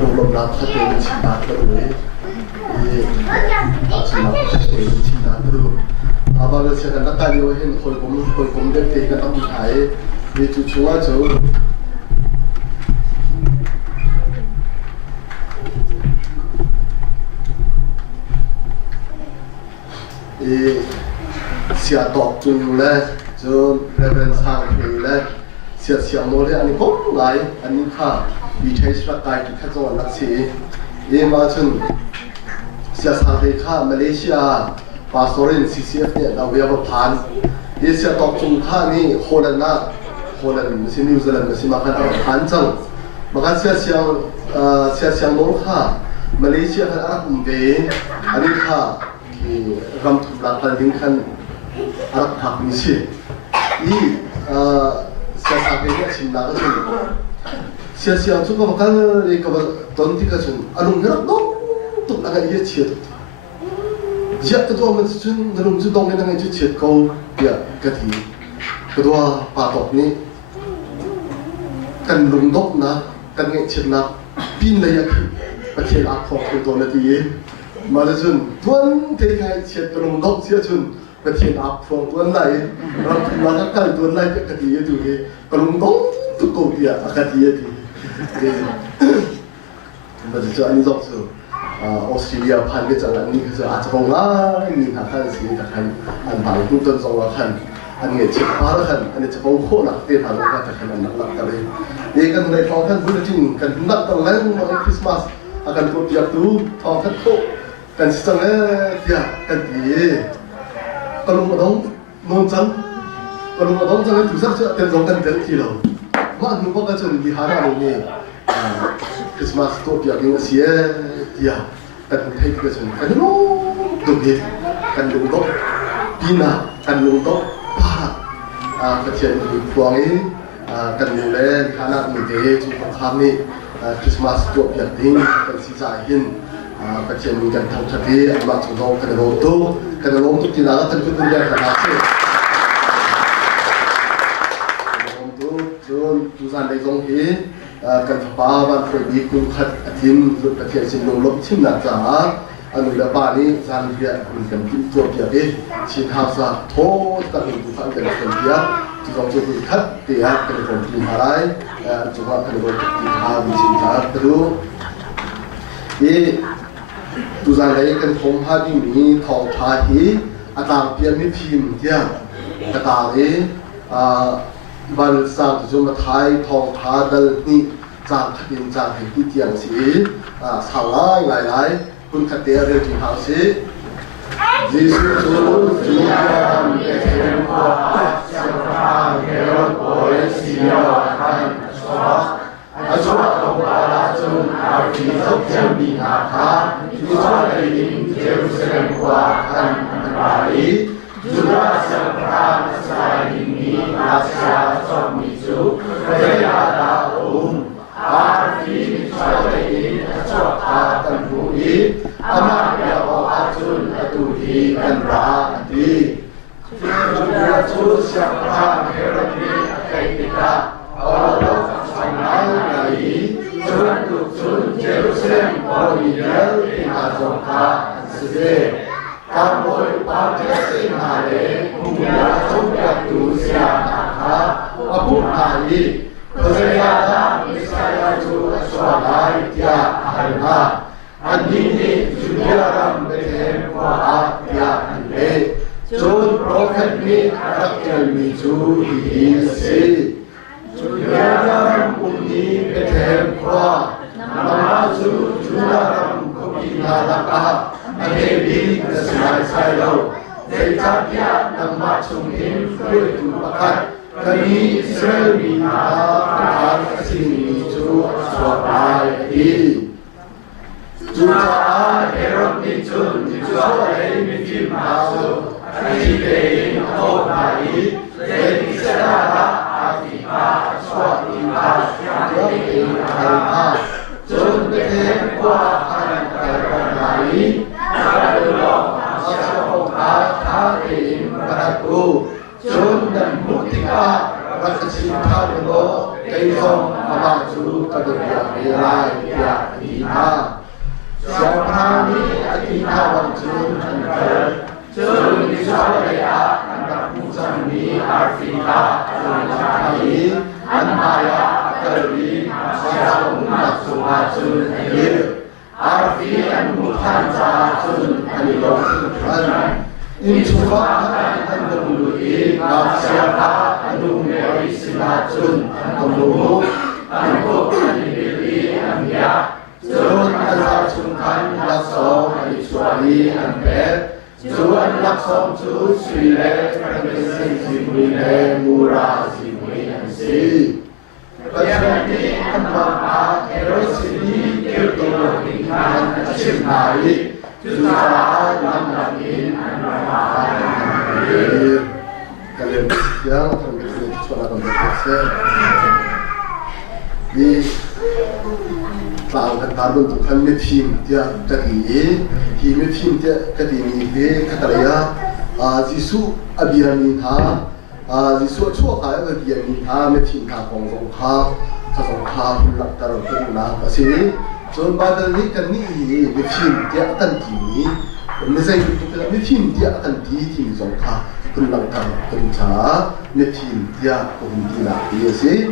lục lục nạp khát tiền chỉ đạt cái đấy chỉ nạp khát tiền chỉ đạt cái đấy và bây giờ cái cái điều hiện hồi cũng để cái tâm thái vì chú chúa chú xia tọt chung lên cho reverend sang thì lên xia mồ lên anh cũng lại anh khá vì thế sẽ cái cái trong anh là gì mà chun xia sang thì khá Malaysia pastorin CCF này là về một pan xia tọt chung khá ni Holland xin New Zealand xin mà cái pan chăng mà cái xia mồ khá Malaysia cái Arab về anh khá thì ram thục lạc là những khăn Arab học như thế, sẽ sang cái này xin là cái chuyện, sẽ chúng có cái tuần thì cái chuyện, anh không đó, tụi nó cái gì chết, chết cái đó mình chuyện, nó không chuyện cái này chuyện chết câu, cái gì, cái đó bà đọc ní, cần lùng đốc na, cần nghe chết na, pin này cái chuyện ác phong cái đó là gì, mà là chuyện tuần thì cái chết cái lùng đốc sẽ chuyện cái chuyện áp phong tuần này, mà cái tuần này cái gì vậy thì cái lùng đốc tụi cô thì cái gì thì mà cho anh dọc rồi Australia pan cái chẳng hạn như cái à chắc không á nhìn thằng khăn gì thằng khăn anh bảo cũng tuần sau là khăn anh nghe chết phá là khăn anh chắc không khổ nặng tiền thằng khăn thằng khăn anh nặng cái đấy thì cái này phong khăn vui chính cái nặng tầng lên mà Christmas akan kau tiap tu phong khăn khổ kan sistem dia kan dia kalau mau dong nonton kalau mau dong jangan susah saja tentang kan jadi loh mak lupa kan jadi di hari ini Christmas tu dia yang sia dia kan thấy cái chuyện kan lo tu dia kan lung dok pina kan lung dok para cái chuyện di buang ini kan mulai karena mungkin cuma kami Christmas tu dia ting kan sisa hin cái chuyện mình cần thằng thật đi anh bạn chúng tôi cần lồng tu thì là thân chúng tôi là gì lồng tu gian đây giống thế cần phá ban phải đi cùng khát thêm rồi cái chuyện xin lồng lộng chim nát giả anh người bạn ấy gian việt mình cần kiếmตัวviệt đi xin hào sa thô các mình cũng phải cần cần việt chúng tôi chưa được khát thì cần cần tìm hai chúng ta cần cần tìm hai mình xin hào từ thì tu gian đây cần phong hai đi mi thong thái hi tàng pian mi phim kia cái tàng ấy ban sang chúng ta thái thong thái dal ni trang thắt in trang hình tí tiang sĩ sao lại kun khát tiền rồi thì hào sĩ Giêsu Chúa làm cái thiên hoa sang pha Herod bồi siêu hành xóa Chúa không phải là chúng ta chỉ giúp chân bị hạ thá Chúa đã đến Jerusalem qua hành Paris Chúa đã sang pha sai hình ní là xa cho mỹ Chúa Thế là đã Arti Chúa đã đến cho ta cần phụ ý Amaya o atun atuhi kan raati Chúa sang pha Herod ni kay kita Allah sangai ngai Chúa được xuống Jerusalem có đi nhớ thì hạ dòng ta sẽ các mối bao thế sinh hạ lễ cũng đã chống gặp tù xia hạ hạ và bút hạ y Thời gian đã Messiah Chúa xóa lại tia hành hạ anh ini Julia ram Bethlehem qua tia hành lễ John prophet ni các chân mi chú hi si Julia ram uni Bethlehem qua nama Julia ram kopina laka ane bi kesenai saylo Zaitabia nama chungin kuih tu pakat kami Israel bina pakat asing chú suapai di Chúa Herod ni chun Chúa lấy mi phim masuk Anh đến hậu đại Đến sẽ là Africa Xoa Iba Chúa đến Africa Chun đến qua hành cái này Đã được lòng Sẽ không có thá đến Bà cụ Chun đến Mutika Và xin thá được đó Cây phong mà bà chú ta được gặp lại ya adina siapa ni adina wajun antar jun disawaya antar pujan ni arfina jun anmaya akari masyarakat maksumajun air arfi an mutanza jun anilong an insufa an dului masyarakat anu meri sinajun anu anu anibili anya jun azar sunkan lakso anisuari anpe jun lakso jun suile kandesin simile mura simile ansi Bajani anmaka erosini kirtolo tingkan asimnai Jusara lamlangin anmaka kalian yang terlihat suara konteksnya di pelanggan karbon tuhan metim dia tadi metim dia tadi ni kata dia Jisu abiamin ha Jisu cua kaya abiamin ha metim ha kongkong ha kasong ha hulak taruh kerana masih so pada ni kan ni metim dia akan di misalnya metim dia akan di zong ha hulak taruh kerana metim dia kongkong dia sih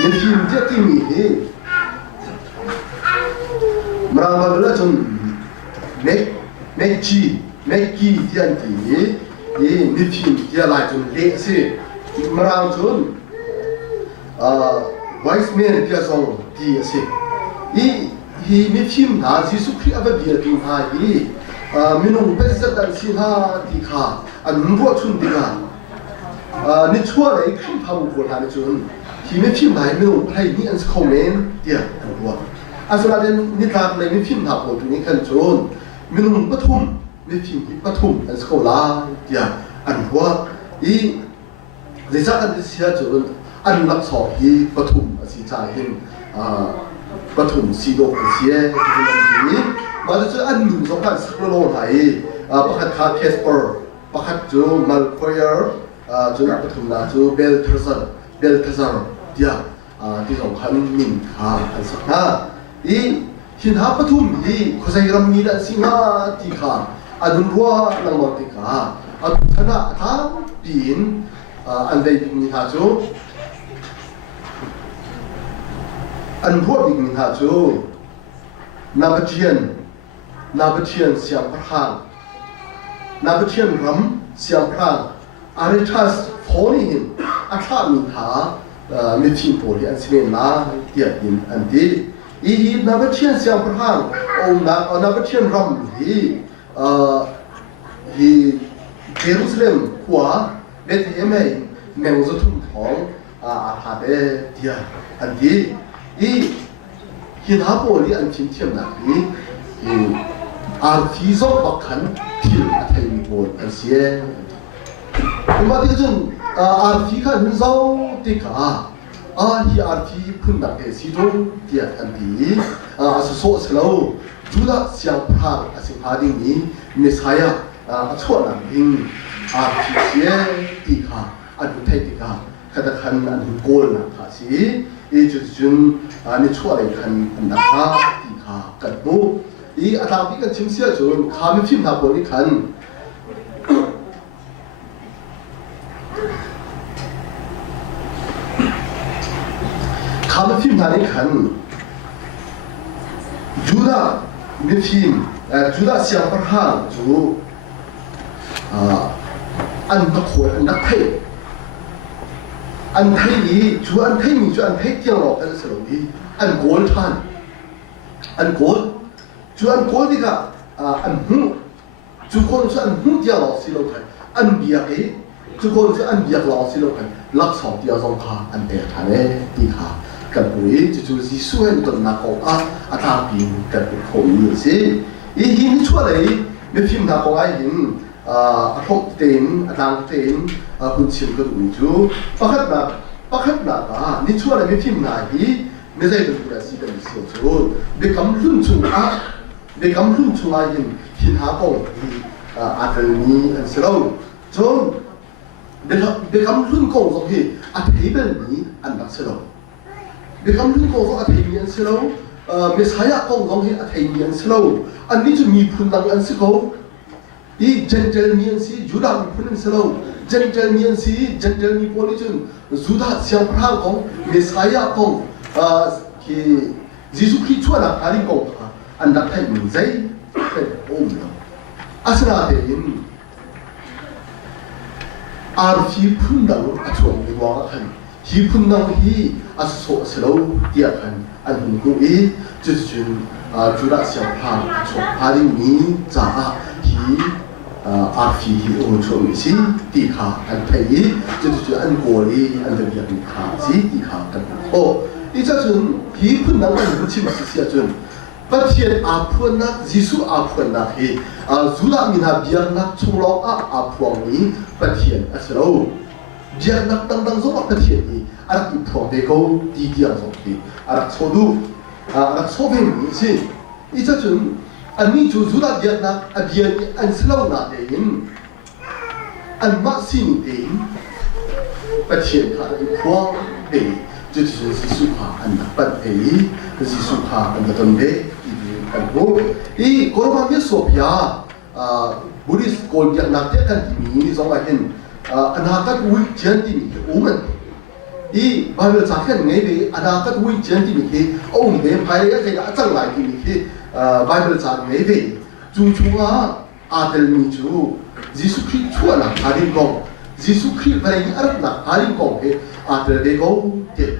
metim dia kini merangkap bela jom Meki dia ni metim dia lah jom lek sih merangkap jom wise man dia song dia sih metim dah Yesus Kristus apa dia tu hari minum besar dan siha dikha anbuat cun dikha ni cua lagi krim pamu buat cun metim dah minum hari ni anse komen dia anbuat asal ada ni tak lagi metim dah buat ni kan cun minum betum metim betum sekolah dia anbuat Zizak dia cun anak sohi betum si cahin betum si dok si ini malah tu anu sokan sekolah hai pakat Casper pakat tu Malfoy tu nak betum lah tu Balthazar dia di sokan min ansakna hinha betum kusai ramai dan singa tika adun dua nang tika adun tanah tam bin andai bin tu Anbuat begini hajo, nabatian siang perhang, nabatian ram siang perhang, aritas phoniin, atap minha, meeting poli ansih na dia in andi, nabatian siang perhang, nabatian ram Jerusalem kuah, Bethlehem mengzutum thong, atape dia andi. Hinapo an tim na artizo bakhan til athai bol ansie mati jun arti kha nzau tika hi arti phunna ke sidong dia anti so selo juda siang phang asing hading ni mesaya achona ding arti sie tika adu thai tika kada khan an gol na khasi jun ni chua lai kan nakha ti kha katmu atang pi kan chimsia jun khami phim na poli kan khami phim na ni kan juda mi phim juda siang parhang ju an ba khoi an nak thai an thay ni chu an thay mi chu an thay tiang lo kan se lo ni an gol than an gol chu an gol di ka an hu chu kon chu an hu tiang lo si lo kan an bia ke chu kon chu an bia lo si lo kan lak so tia song kha an te tha ne ti kha kan pui chu si su hen ton na ko ta pi kan ko ni se hi ni chu lai me phim na ko ai hin thok ten atang ten kun chim kan uju pakhat na ka ni chua la mi phim na hi me zai du ra si kan si chu be kam lun chu a hin ha ko atal ni an selo chu be kam lun ko so hi a table ni an dak selo เด็กคำรุ่นโกก็อัธยมีอันเสลาเมสายะกองร้องให้อัธยมีอันเสลาอันนี้จะมีพุนดังอันสิเขาอีเจนเจลมีอันสิยูดามีพุนอันเสลาเจนเจลมีอันสิเจนเจลมีพอลิจุนยูดาเสียงพระของเมสายะของที่ยิสุคริสต์ช่วยนักอาริกองอันนักไทยมีใจเป็นโอ้ยอาสนะเดินอาร์ฟีพุนดังอัจฉริยะกันฮีพุนดังฮีอาศัยสโลเดียกันอันหุ่นกูอีจุดจุนจุดเสียงพาชงอาริมีจ้าฮีอาร์ฟีฮีองค์ชมสิตีขาอันไทยจุดจุนอันโกลีอันเดียร์ขาสิตีขากันโอ้อีจ้าจุนฮีพุนดังอันหุ่นชิมาสิเสียจุนประเทศอาพวนนักยิสุอาพวนนักฮีจุดมีนาเบียนักชงลองอาพวงนี้ประเทศอัศโลเบียนักตั้งๆส่งประเทศนี้อารักอีพวงเด็กเขาดีเดียร์ส่งที่อารักโซดูอารักโซเวนีสิอีจ้าจุนอันนี้จุดเบียนักเบียนี้อันสโลนักเองอันมาสินเองประเทศเขาอีพวงเองจุดจุดยิสุพาอันนักปัดเองยิสุพาอันนักต้นเด็กอันโอ้อีโครมันยิ่งโซเฟียบุริสโกลยังนักเตะกันที่มีนี่สองอย่างอนาคตวิ่งเชียนที่มีโอ้มันอีบาเบลจากแค่ไงเบอนาคตวิ่งเชียนที่มีโอ้เบมไปยังไงก็จังไรที่มีบาเบลจากไงเบจู่ๆอาเดลมีจู่ยิสุคริสต์ช่วยนักอาริกองยิสุคริสต์ไปยังอารักนักอาริกองอาเดลเด็กเขาเจ็บ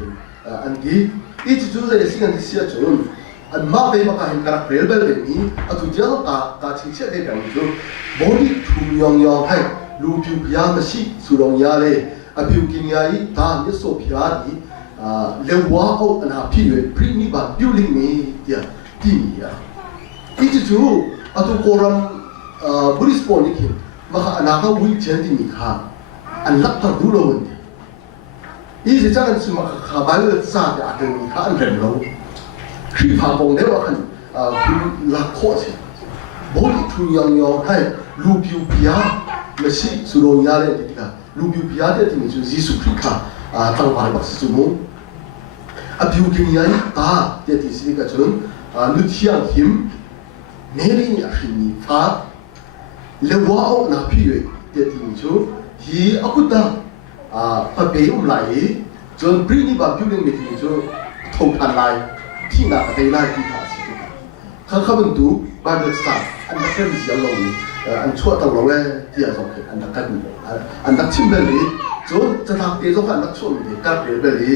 อันที่อีจู่ๆจะสิ่งที่เสียจุนอันมาเบมาการเห็นการเปลี่ยนแปลงนี้อันทุกอย่างการชิงเสียได้แบบนี้บอดี้ทุ่งยองให้ลูกผิวพยามาสิสุรองยาเลยอภิวกินยาอีตาเนี่ยโซพิอาดีเลวะเอาอันหาพี่เลยพรีนิบาบิวลิงนี้เดียที่นี่อ่ะอีจู่ๆอันทุกคนบริสปอนิคินมาหาอนาคตวิ่งเชียนที่นี่ค่ะอันลักพาดูโลวันนี้อีจะจังกันสมัครขาบายเลยซาเดียอันนี้ค่ะอันเร็วโลคือพาบงเดียวกันคุณลักโคสิบอดี้ทุ่งยองให้ลูกผิวพยาไม่ใช่สุรยาเลยที่กันลูกผิวพยาเดียที่มีจุดยิสุคริสต์ค่ะตั้งไว้บักสุมุนอภิวกินยาตาเดียที่สิ่งกันจนนุชยางหิมเนรินีหิมีฟ้าเลวะเอาหน้าพี่เดียที่มีจุดฮีอากุตาพระเบย์ไหลจนปรีนิบาบิวลิงมีที่มีจุดทงทันไลที่นักได้ไล่ที่ขาสิเขาเป็นดูบางเรื่องสัตว์อันนั้นเป็นเสียงลงอันชั่วตลอดเลยที่จะส่งอันนั้นกันอันนั้นชิมเบลีจนจะทำเกี่ยวกับอันนั้นชั่วเลยการเปลี่ยนเบลี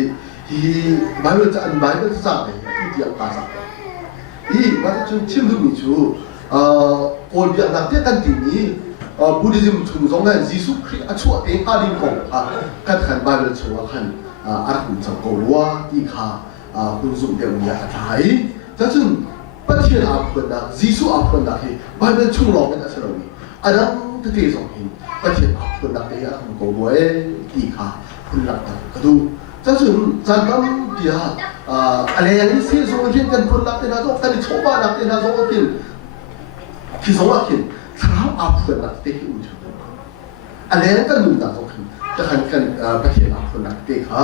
ที่บางเรื่องจะอันบางเรื่องสัตว์เลยที่จะตาสัตว์ที่บางเรื่องชิมดูมีชูคนที่อันนั้นที่กันที่นี้บุริจิมชุมสงฆ์ยิสุคริสต์ชั่วเองอาลิงของกันขันบางเรื่องชั่วขันอารักมันจะโกลัวที่ขาคุณสุเดียวเนี่ยอะไรแต่ซึ่งประเทศอาฟริกายิสุอาฟริกาที่บางเรื่องชุ่มร้อนเป็นอะไรนี่อันนั้นที่ที่สองเห็นประเทศอาฟริกาที่คุณโกลัวที่ขาคุณหลักฐานก็ดูแต่ซึ่งจันทร์เดียอะไรอย่างนี้เสียส่วนเห็นกันคุณหลักฐานนะต้องการชาวบ้านหลักฐานนะต้องการที่สองว่าเห็นชาวอาฟริกาที่อุ่นชุ่มอะไรอย่างนั้นนุ่มต่างกันจะขันกันประเทศอาฟริกาที่ขา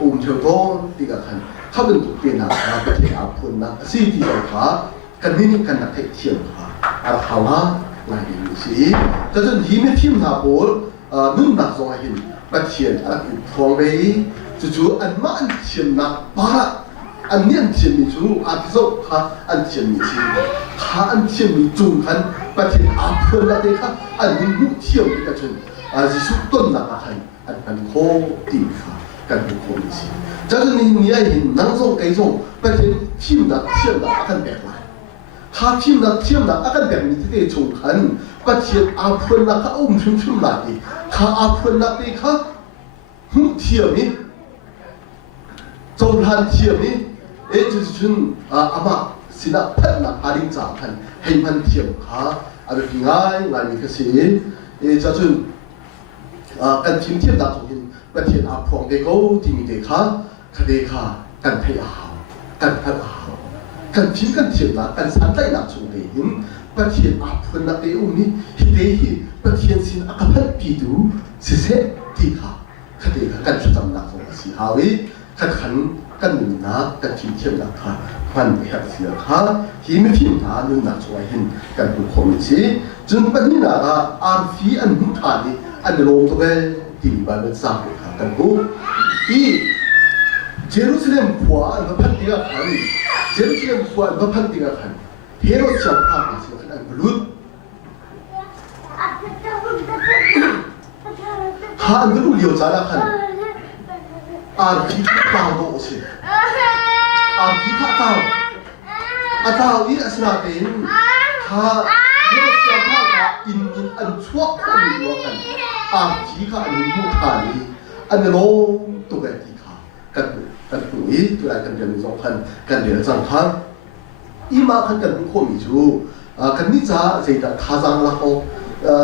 อุ่นชุ่มต้นที่กันเขาเป็นตัวเป็นประเทศอาฟริกาสิ่งที่เราขากันนี่กันนักเที่ยวขาอาร์ฮาวาหลายอย่างสิแต่จนที่ไม่ทีมนาโบลนุ่มหนักสองเห็นประเทศอะไรฟองเบย์จู่ๆอันมาอันเทียมนักปาอันนี้อันเทียมมีจู่อาทิตย์ขาอันเทียมมีสิขาอันเทียมมีจุ่มกันประเทศอาฟริกาเด็กอันนี้มุเทียมที่กันจนที่สุดต้นนักกันอันเป็นโคติฟ้ากันเป็นโคมิสิแต่是你要ห็นนั่งส่งไก่ส่งประเทศทีมนักเที่ยวนักอาการแบบไรถ้าทีมนักเที่ยวนักอาการแบบนี้จะได้ชงกันประเทศอาฟริกาเขาอุ้มชุ่มๆหลายถ้าอาฟริกาเนี่ยเขาหุ่นเที่ยวนี้จงหันเที่ยวนี้จะชุนอามาสินะพัฒนาอาริจากันให้มันเที่ยวเขาอะไรง่ายง่ายนี่ก็สิจะชุนกันทีมเที่ยวนักส่งเห็นประเทศอาฟริกาเขาที่มีเด็กเขาคดีขากันให้อาหารกันพัดอาหารกันทิ้งกันเทียมนะกันสันได้หนักสุดเลยหินประเทศอาฟริกาเองนี่ฮิเดฮิประเทศสินอาคาพันปีดูเสียที่ขาคดีขากันชุดจำหนักสุดสิฮาวิขัน กันหนึ่งนักกันทีเทียมนักค่ะมันไปหัดเสียค่ะที่ไม่ทีมหาหนึ่งนักช่วยเห็นกันทุกคนสิจนปัจจุบันอาร์ฟีอันหุ่นฐานนี้อันโลงตัวที่บาร์เบซ่าค่ะกันผู้ที่เยรูซาเล็มผัวอันพันติกาขันเยรูซาเล็มผัวอันพันติกาขันเฮโรดจับภาพมาสิขันอันบลูดข้าอันบลูเลียวจาระขันอาร์ฟีข้าวโตสิอาร์ฟีข้าวอาตาวิอัสนาเต็นข้าเฮโรดจับภาพมาอินอันชั่วคนเดียวกันอาร์ฟีข้าอันหุ่นฐานนี้อันโลงตัวที่กันผู้นี้ตัวอะไรกันเรียนสองพันกันเรียนสังขารอีมาขันกันผู้คนมีจูกันนี่จะใจแต่ท่าจังละเขา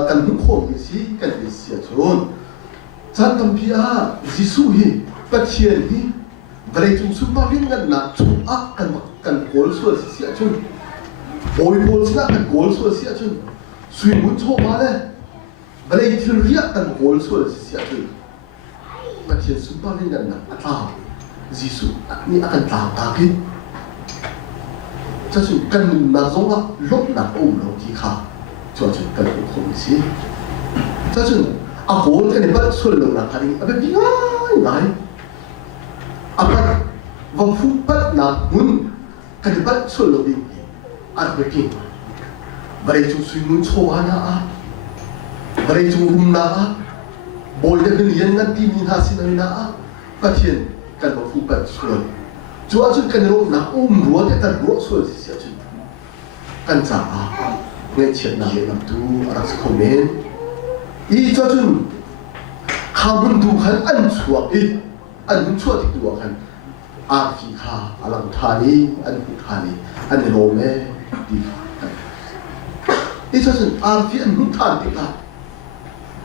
กันผู้คนมีสิกันมีเสียชนจันทร์พิอาจิสุฮีปัจเจียนฮีบริจุสุภาพเรื่องกันนักชุอักกันโกลส่วนเสียชนโอยโกลสินะกันโกลส่วนเสียชนสุยมุนโชมาเลยบริจุเรียกกันโกลส่วนเสียชนปัจเจียนสุภาพเรื่องกันนักอัตราYesus ni akan takin. Jadi kan nazonga lok nak lok kita, jadi kan komisi. Jadi aku kan ibarat sulung nak hari, apa bingai, apa wafat nak pun kan ibarat sulung ini, apa begini. Beri cuci muncul mana, beri cuci mana, boleh belian nanti minhasi mana, pasien. Kan berfubat surat. Jua tu kan orang nak dua dia kan dua surat siapa tu. Kan cah, ngecek nama nam tu aras komen. Ini jua tu kamu Tuhan ansuak ansuak itu akan Afrika alam thani anhutani anrome di. Ini jua tu Afrika anhutan kita.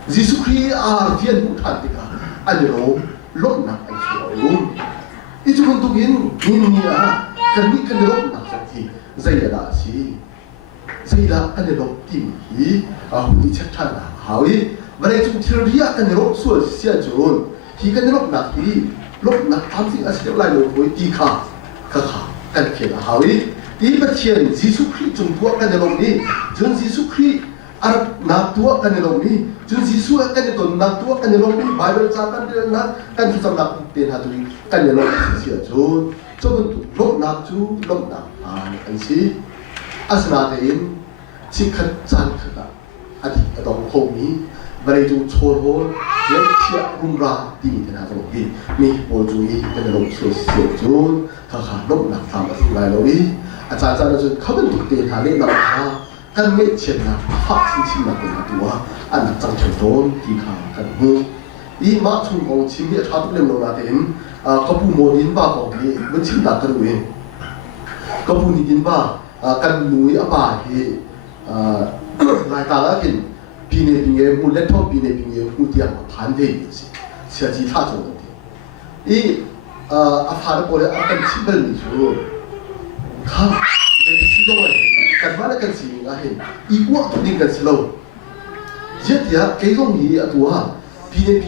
Yesus Kristus Afrika anhutan kita. Anrome lok nak itu bentukin ini ya kan ni kan lok nak sakti saya dah si saya kan lok tinggi di cakap lah hawi mereka cuma dia kan lok suat siajon hi kan lok nak tamsing asyik lain lok boleh tika kakak kan kira hawi di bagian Yesus Kristus jumpa kan lok ni jun Yesus Kristus Arab nak tua kan elok ni, jadi Yesus kan itu nak tua kan elok ni, Bible cakap dia nak kan kita nak ten hatu kan elok sia jun, coba tu lok nak tu lok nak kan si asnatin si kerjaan kita, adik atau hobi, beri tu corol, yang siap umrah di mana tu ni boleh kan elok sia jun, kakak lok nak sama sekali lagi, ajar-ajar tu kau bentuk ten hari nak kan ngecek nak hak sih nak kena dua anak cangkir don di kan hu i mak chung kong chim dia chatu lem lo natin kapu modin ba kong di bencin tak kerui kapu ni din ba kan nui apa hi lai ta la kin pine pinge mu let thok pine pinge mu dia ma phan de si sia ji tha chung i a phar ko le akan chibel ni chu kha de si do kan mana kan sini ngahin ibu tu tinggal slow jadi ya kaisong ni atua pine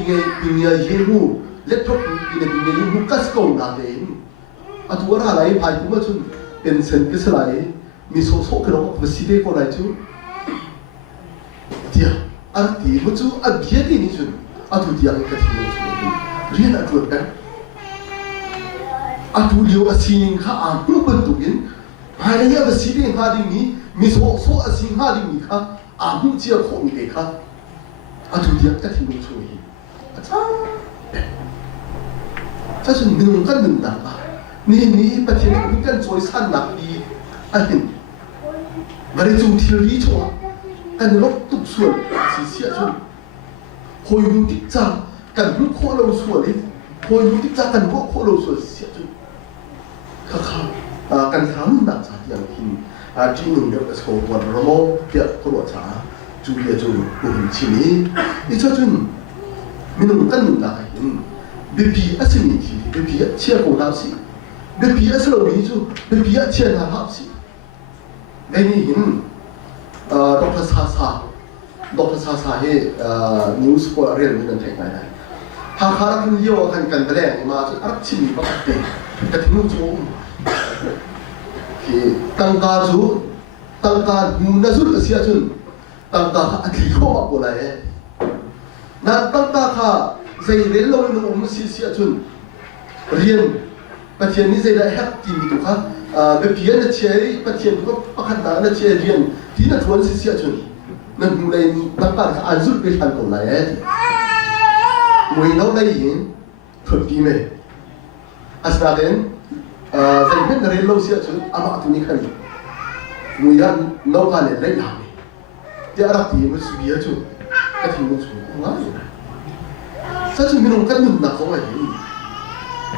yemu laptop pine yemu kas kau natin atua ralai pai kuma chun pension keselai miso so kerong berside ko lai chu dia arti mucu abia ni chun atu dia ka thilo chu rian atu kan atu liu asing kha apu bentukin hari ni bersih hari ni, misal so asing hari ni kah, amu cia kau ni dekah, atu dia kat hidup suhi, jadi nungkan nungkan ni pasien ni kan joy san nak di, ahin, beri jumpa tiri cua, kan lok tuk suan, sia cun, hoi mudik cah, kan lok kalau suan ni, hoi mudik cah kan lok kalau suan sia cun, kakak. Kan kamu nak cari yang ini, jinung dia bersekolah buat romo dia keluar cah, juga bukan sini, itu cun minum kan nak ini, bebi asal ni, bebi cia kau nasi, bebi asal ni tu, bebi cia nak nasi, ini Dr. Sasa he news for real ni nanti kan, hak-hak ni dia akan kan berang, macam Arab sini bakat กระถิ่นลูกโจมที่ตั้งการจูตั้งการมุนสุดเสียจนตั้งการอัดลิโก้มาบุไรนั่นตั้งการข้าใจเรียนรู้ในองค์เสียจนเรียนปฏิญาณนี้ใจได้แฮปปี้ถูกค่ะแบบเพียนเชียร์ปฏิญาณก็ประคันด่านเชียร์เรียนที่นั่นชวนเสียจนนั่นมูเลยตั้งการข้าอันสุดเป็นการก่อนเลยมวยน้องได้ยินถูกดีไหมอาศัยเด่นใจเป็นเรียนรู้เสียจนอามาตุนิขันมวยนั้นน้องกันเลยได้ยังที่อารักที่มันสุดยอดจุดก็ที่มันสุดง่ายถ้าจะมีน้องกันหนึ่งนักของอะไร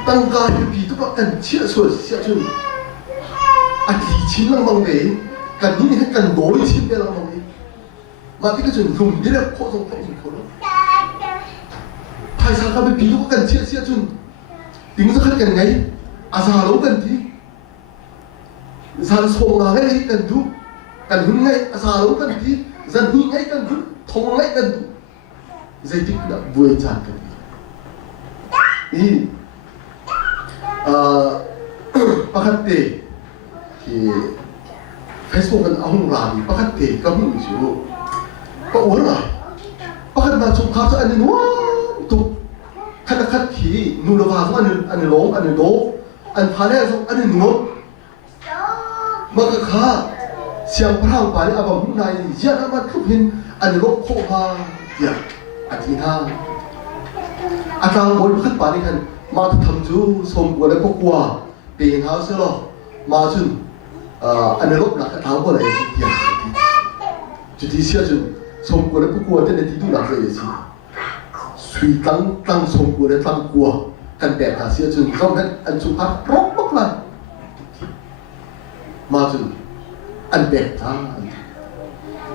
ตั้งการเป็นปีทุกประการเชื่อส่วนเสียจนอาทิตย์ชิ้นละมังเบกันนี้ให้กันโดยชิ้นเดียวละมังเบมาที่ก็จนรุ่มเดียวโคตรเป็นอีกคนภายสาขาเป็นปีทุกประการเชื่อเสียจนถึงจะขัดกันไงอาสาเรากันที่สารส่งงานให้กันทุกกันหุ่นไงอาสาเรากันที่จันหุ่นไงกันทุกทงไงกันทุกใจที่ก็บุยจัดกันนี่ประคัตเตที่เฟซบุ๊กกันเอาหุ่นรามีประคัตเตก็หุ่นอยู่ก็อ้วนเลยประคัตมาชมข่าวจะอันนี้ว้าวตุกขัดขัดที่นูรวาสอันนี้ล้มอันนี้โดอันพาเลสอันนี้หนุ่มมันก็ข้าเสียงพระองค์ไปอาบังหุ่นในเยอะมากทุกหินอันนี้ลบโคฮาเดียอาทิตย์หน้าอาจารย์บอยประคัตป่านี่กันมาทำจูสมบูรณ์แล้วก็กลัวปีนเท้าเสือมาจนอันนี้ลบหนักเท้าก็เลยจุดที่เสียจนสมบูรณ์แล้วก็กลัวแต่ในที่ดูหนักเลยสิสุยตั้งสมบูรณ์แล้วตั้งกลัวกันแบบหาเสียจนต้องให้อันสุภาพร้องมากเลยมาจนอันแบบท่า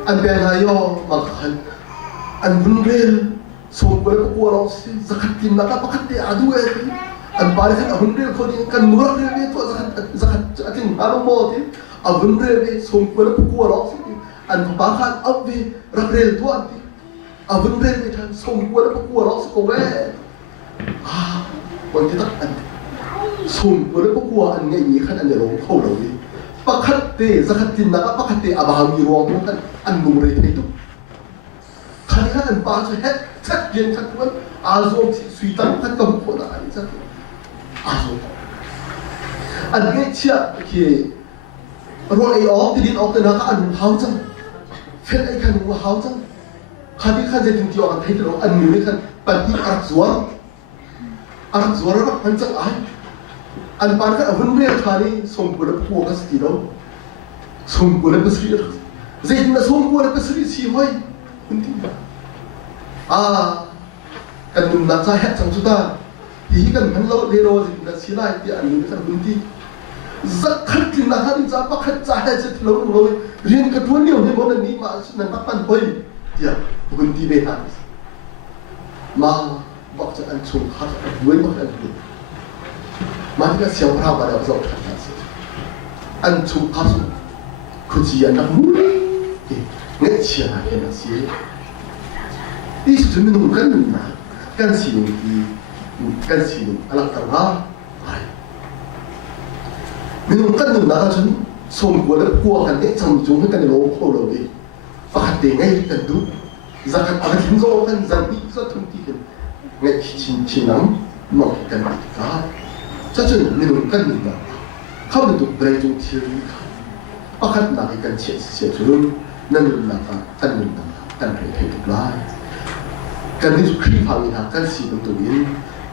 อันแบบนายมาขันอันบุญเรียนสมบูรณ์แล้วก็กลัวเราสิสักทีนักประคัตเตะอาดูเองอันบาริกันบุญเรียนคนนี้กันมุระเรียนเนี่ยตัวสักทีอารมณ์โมทีบุญเรียนสมบูรณ์แล้วก็กลัวเราสิอันบาขันอับวีรักเรียนตัวอันที่บุญเรียนทางสมบูรณ์แล้วก็กลัวเราสิก็เว้วันที่ตั้งอันสมบูรณ์แล้วก็กลัวอันเงี้ยมีขันอันเดียวเราเข้าเราดิประคัตเตะสักทีนักประคัตเตะบามีรวมกันอันมุระเรียนทุกขันขันอันบาจะเฮ็ดชัดเจนชัดวันอาโซสุยตั้งขันกำพูดอะไรสักอาโซอันนี้เชื่อที่รอยออกที่ดินออกแต่นักอันหาวจังเฟ้นไอ้ขันหัวหาวจังขันที่ขันจะถึงที่ออกไทยตลอดอันนี้ขันปัจจุบันอารักษาระมันจังไออันปานกันวันเรียนทานี่สมบูรณ์พวกกันสิเราสมบูรณ์เป็นสิ่งเจนสมบูรณ์เป็นสิ่งที่ไม่คุณที่กันนุ่มนักใจแห่งสังสุดาที่กันมันเราเรียนรู้สิ่งนั้นสิ่งไรที่อันนี้กันคุณที่สักขัดที่นักที่จะประคัดใจให้จะทะลุเลยเรียนกันวันเดียวในวันนี้มาฉันนักปั่นไปเดี๋ยวคุณที่เบต้ามาบอกจะอันชุ่มขัดด้วยบอกอันนี้มาที่ก็เสียงพระมาแล้วจะขัดกันสิอันชุ่มขัดคุณจีอันนั้นมุ่งเนี่ยเชื่ออะไรนะสินี่สุดท้ายมันต้องกันหนึ่งนะกันสิ่งที่กันสิ่งอะไรต่างๆไปมันต้องกันหนึ่งนะฉันสมควรแล้วกลัวกันเนี่ยจำจงให้กันในโลกเขาเราดิปกติไงกันดูจะกันอะไรทิ้งโซ่กันจะมีจะทุ่มที่กันไงชินน้ำมองกันดีกันจะจนมันต้องกันหนึ่งนะเขาเป็นตัวเบรจงที่รีค่ะปกตินักกันเสียจนนั่นหนึ่งนะกันหนึ่งนะกันเพียงทุกรายกันนี่คือครีพามินากันสีเป็นตัวนี้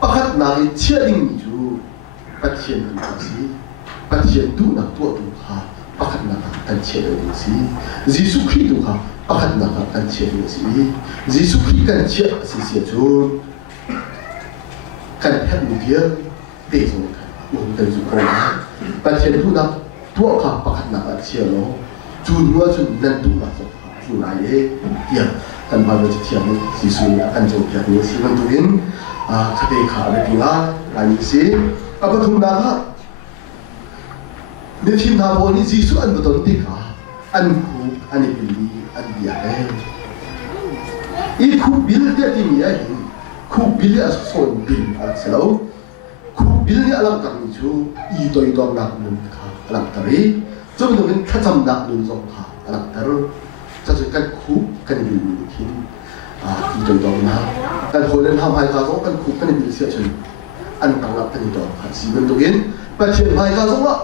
ประคัตนาให้เชื่อดิ่งมีจูปัจเจียนกันสิปัจเจียนดูนักตัวดูค่ะประคัตนากันเชื่อดิ่งสิยิสุครีดูค่ะประคัตนากันเชื่อดิ่งสิยิสุครีกันเชื่อสิเสียจูกันแทบไม่เดียวเตะส่งกันวงเดินสุขนะปัจเจียนดูนักตัวค่ะประคัตนากันเชื่อโลจูนว่าจูนนั่นดูนักส่งค่ะจูนอะไรเดียวกันพาไปที่นี่สิสุนีกันจงพิจารณาสิมันตัวนี้คดีข่าวอะไรที่งานนี้สิapa tu nak ni tim na bo ni jisu an beton ti ka an ku an bili an dia i ku bil te ti mi ai ku bil as son bil al selo คุบิลนี่อลังกังนิจูอีตัวอีตัวนักนุนค่ะอลังตารีจนถึงข้าจำนักนุนสงค่ะอลังตารูจะถึงกันคุกันบิลนี่คิดอีตัวอีตัวนักกันคนเล่นทำให้ข้าสงกันคุกันบิลเสียชนอันต่างนับกันอีตัวค่ะสิเป็นตัวเองประเทศให้ข้าสงละ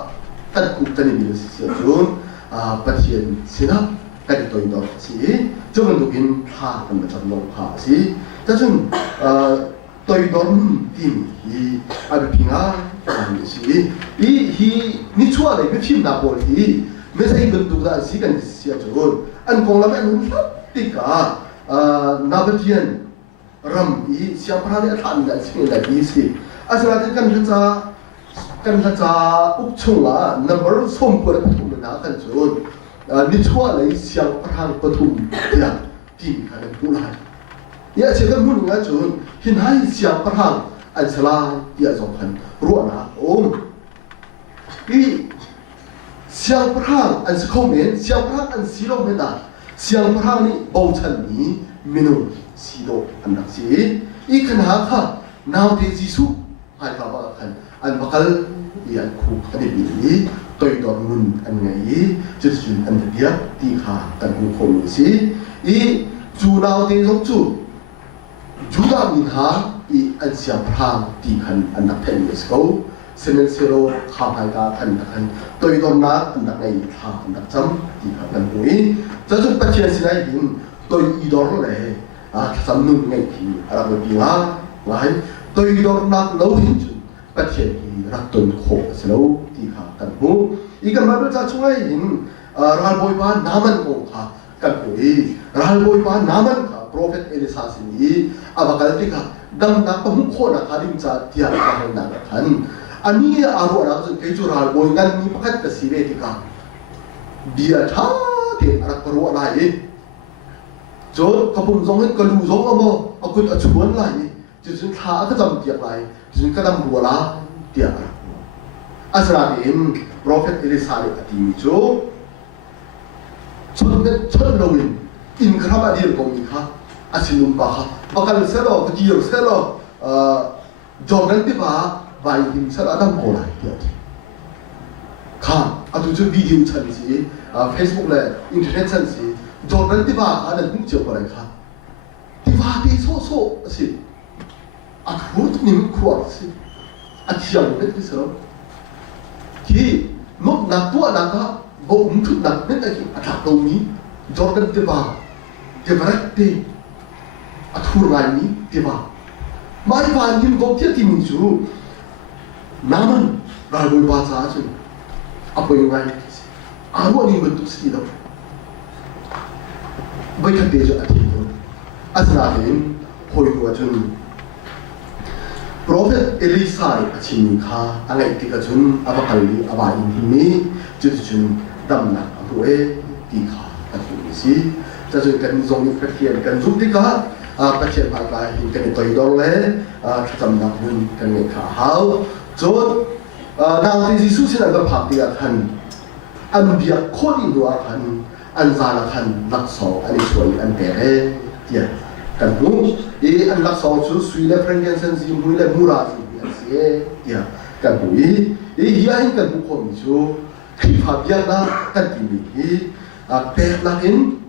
กันคุกันบิลเสียชนประเทศสินะกันตัวอีตัวสิจนตัวเองข้ากันมาจำลองข้าสิจะถึงตัวอีตัวทีมฮีอาบิพิงาอันนี้สิฮีนิชัวเลยไม่พิมพ์นับบอลฮีไม่ใช่เงินตัวนั้นสิกันเสียจนอันคงละไม่รู้ติกานาบเทียนรำอีเสียงพระเนี่ยทันกันสิเลยดีสิอาศัยกันจะอุกชงละนับรู้สมควรปฐุมนากันจนนิชัวเลยเสียงพระปฐุมเดียทีมกันผู้ไรเนี่ยเชื่อกันรู้งานจนหินให้เสียงพระอันสลายเดียสองพันรู้นะโอ้อีเสียงพระอันสกอเมนเสียงพระอันสีโลเมนเสียงพระนี่บ่าวชันนี้มินุสีโลอันนักสีอีขณะค่ะนาวเดจิสุให้ข้าว่ากันอันบักลยันคุกอันนี้ตัวอีตัวมุนอันไงจุดจุดอันเดียที่ข้ากันหูคงสิอีจูนาวเดจงจูจูดามินหาอีอันเสียงพระที่ขันอันนักเทนนิสเขาเซนเซโรข้าพายกาขันขันตัวอีตัวนักอันนักไงข้าอันนักจำที่ข้ากันหูจะจุดปัจจัยสินะยิงตัวอีตัวเลยจำนุ่งไงที่อะไรแบบนี้ไงตัวอีตัวนักเล่าหินจุดปัจจัยที่รักตนโคสโลที่ข้ากันหูอีกกันมาเป็นจะช่วยยิงรัลบอยบ้านน้ำมันคงข้ากันหูรัลบอยบ้านน้ำมันข้าโปรเฟตเอลิซาสินีอาบักอะไรที่ข้าดังนักประมุขคนข้าดิมจะที่อะไรกันนักขันอันนี้อารมณ์นะซึ่งเกี่ยวกับรัลบอยกันมีประคัตกับสีเรติกาเดียท่าเด็กอะไรก็รู้อะไรจนกระผมส่งให้กระดูส่งเอามาเอาคุณอชวนอะไรจะถึงท่าก็จำเดียอะไรจะถึงก็จำรัวละเดียอะไรอาศัยเองโปรเฟตเอลิซาเดอดีมิโจชนโลวินอินคราบอดีตกองนี้ค่ะอาศิลุมปะค่ะประกันเสร็จแล้วก็ดีลเสร็จแล้วจอร์แดนที่ว่าไปอินเสร็จแล้วต้องโผล่เดียวค่ะอาตุจุดวิดีโอชั้นสิเฟซบุ๊กเลยอินเทอร์เน็ตชั้นสิจอร์แดนที่ว่าอันนั้นมุ่งเจียวอะไรค่ะที่ว่าที่โซ่สิอาทุกนี่มันขวดสิอาเชียงเป็นที่สุดที่นกนักตัวนักก็บ่อุ้มทุกนักเป็นอะไรอาทักตรงนี้จอร์แดนที่ว่าเดี๋ยวรักเตะอาทุรายนี้ที่ว่าไม่ว่ายิมกองเทียที่มีจูน้ำมันเราไม่ว่าซะจุดapa yang lain arwah ni bentuk sendiri baik hati je hati itu asnahin hoi dua jun Prophet Elisa achin kha angai tika jun apa kali apa ini jun jun damna apoe tika atu si jun kan zong ni perkian kan zum tika perkian pada hin kan toi dong le khatam nak bun kan ne kha hau jun nang di Yesus sila ka pakti akan an biak kodi do akan an zala kan lakso ani suai an pere dia kan bu an lakso chu sui le frankincense mu le mura si dia kan bu dia hin kan bu ko mi chu khi pha biak na kan ti mi pek na in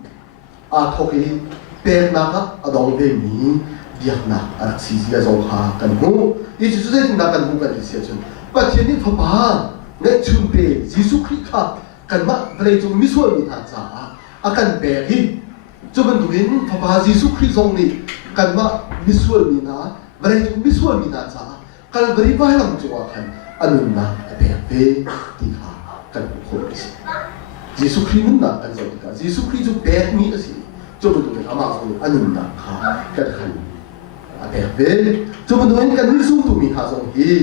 thoki pek na ka adong be mi biak na arak si sia zo kha kan bu chu chu de na kan bu kan si sia chuปัจจัยนี้พระบาในชุมเพยิสุคริค่ะกันมาอะไรจงมิส่วนมีทางสาอาการแบกที่จะเป็นตัวเองพระบายิสุคริทรงนี้กันมามิส่วนมีนาอะไรจงมิส่วนมีทางสาการบริบาลลำจัวกันอันนั้นนะแบกเปที่ขากันบุคคลสิยิสุครินั้นนะกันสติกันยิสุคริจะแบกมีสิจะเป็นตัวเองอามาส่งอันนั้นนะขากันขันแบกเปจะเป็นตัวเองกันมิส่วนตัวมีทางสงที่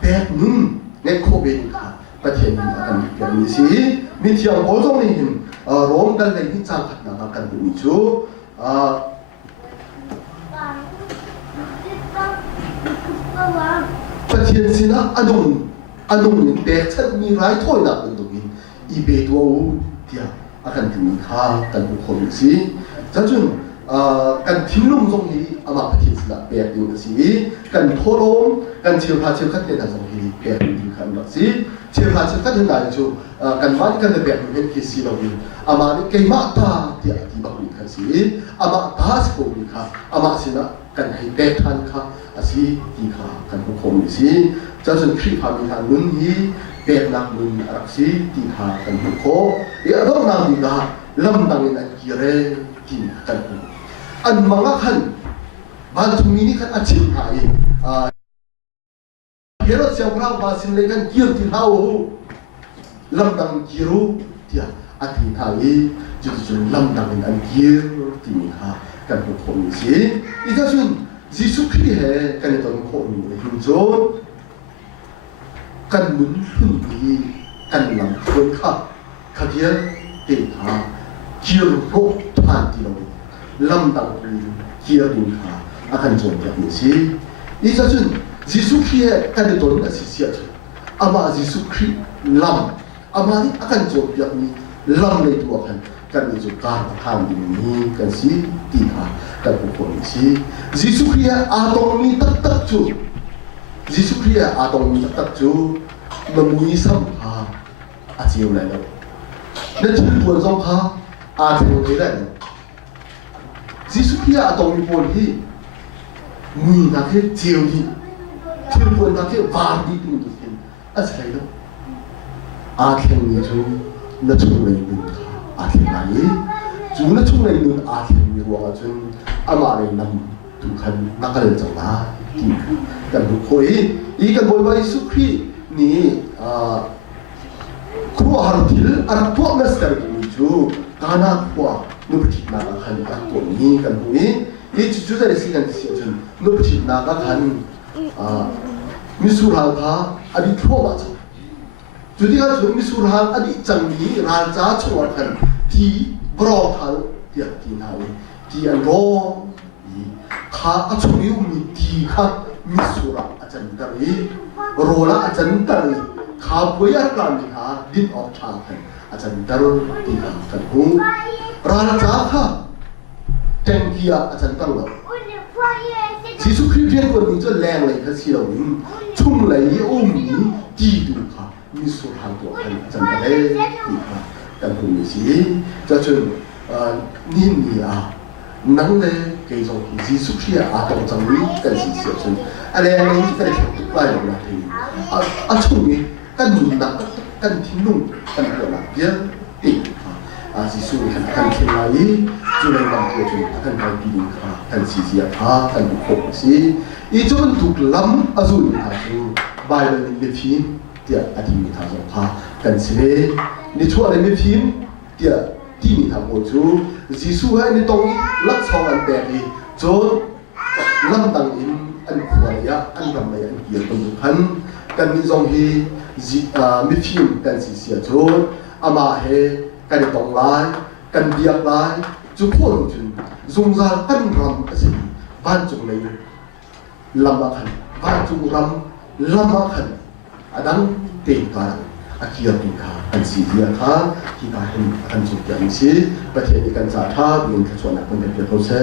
แปดนุ่มในโควิดค่ะประเทศนี้กันอย่างนี้สิมีเที่ยวโบราณนี่เห็นรวมกันในที่จ้างขัดนากันอยู่จูประเทศสินะอันนู้นแบกชัดมีหลายถ้วยหนักเป็นตรงนี้อีเบตัวเดียวอาการที่มีค่ากันบุคคลสิจะจน กันทิ้งลุ่มทรงฮีอามาพิสละเปียกดินสีกันโทรมกันเชียวพาเชียวคัดเดนทรงฮีเปียกดินขันบักสีเชียวพาเชียวคัดเดนได้จูกันวันกันเปียกดินคิสีเราดิอามานี่เกี่ยมาตาที่อธิบัติขันสีอามาตาสกุลค่ะอามาสินะกันให้เด็กทันค่ะอาศัยที่ค่ะกันผู้คมสีจะส่วนคลิปพามีทางนุ่นฮีเปียกนักนุ่นรักสีที่ค่ะกันผู้โคอีอารมณ์นางดีกาลำดังนันกีเรที่กันอันมังคันบ้านทุ่งนี้กันอาชีพหายเฮโรเซียงพระบาสินเลยกันเกี่ยวที่เท้าลำดังกิรุที่อาทิตย์หายจุดจุดลำดังอันเกี่ยวที่มีค่ะกันผู้คนนี้สิอีกส่วนยิสุคริสต์กันตอนคนนี้หินโจกันมุนหุ่นดีกันหลังคนค่ะขดีเตะค่ะเกี่ยวโรคผ่านที่เราลำดังเกี่ยวดินค่ะอาการจนแบบนี้สิอีกส่วนยิสุคริสต์กันตอนนั้นสิเสียจอามายิสุคริสต์ลำอามานี่อาการจนแบบนี้ลำในตัวกันมีจุดการทางนี้กันสิตีค่ะกันผู้คนสิยิสุคริสต์อาตรงนี้ตักจูยิสุคริสต์อาตรงนี้ตักจูมันมีสัมภาอาเจียวเลยแล้วนั่นคือผลสัมภาอาเจียวเลยแล้วยิสุคริสต์อาตรงนี้ผลที่มีนักเที่ยวที่ผลนักเที่ยววาดีตัวนี้อาศัยแล้วอาเทียนนี้จูนั่นช่วยนึงอาเทียนนี้จูนั่นช่วยนึงอาเทียนนี้ว่าจนอามาเรนำทุกคนนักเรียนจังหวะที่กันทุกคนอีกันบอกว่ายิสุคริสต์นี่ครัวฮาร์ดิลอาร์ตัวมัสเตอร์กินจูการนักว่านุบจิตนาขันกันตัวนี้กันหูอีจุดๆเลยสิกันที่เสียจนนุบจิตนาขันมิสุราค่ะอดีตทั่วมาจ้ะจุดที่เขาจุดมิสุราอดีตจังนี้ราชาชัวร์ขันที่บรอทันที่ที่ไหนที่อันรอข้าอาชุริวมีที่ข้ามิสุราอาจารย์ตรีโรล่าอาจารย์ตรีข้าพยายามการที่ข้าดินออกทางขันอาจารย์ตรีที่ข้ากันหูราชาข้าเต็มที่อาจารย์ตรียิสุคริสต์เพียงคนนี้จะแรงเลยก็สิเราชุ่มเลยอุ้มนี้ดีดูค่ะมีสุราตัวขันอาจารย์ตรีที่ข้ากันหูมีสิจะจนนี่นี่นั่งเลยเกี่ยวกับยิสุคริสต์อาตรงจังนี้กันสิเสียจนอะไรนี้ก็ได้ถูกไล่ลงมาทีช่วงนี้กันนุ่นนักกันทิ้งนุ่งกันหัวหนักเยอะติดยิสุกันกันเท่าไหร่จุดไหนบางตัวจุดกันไปปีนค่ะกันสิเสียค่ะกันบุกโขสิอีจนถูกล้ำจุดนี้ค่ะจูบายเลยมีทีมเดียอธิมิทาสงค่ะกันสิเลยในช่วงอะไรมีทีมเดียที่มีทางโอจูยิสุให้ในตรงนี้ลักษณะอันแบบนี้จนลำดังอินอันขวายอันรำไม่อันเกี่ยวกับทุกขันกันมีทรงที่มีทีมกันสิเสียจนอามาเฮกันตรงไลกันเบียกไลจุดพ้นจนทรงจากันรำสิบ้านจงเลยลำบากขันบ้านจงรำลำบากขันอันนั้นเต็มกันอาเกียร์ปีค่ะอันสีเดียค่ะที่การเห็นอันสุดอย่างนี้ประเทศกันสาธารณรัฐมีขชวนนักเป็นเพียงเขาเช่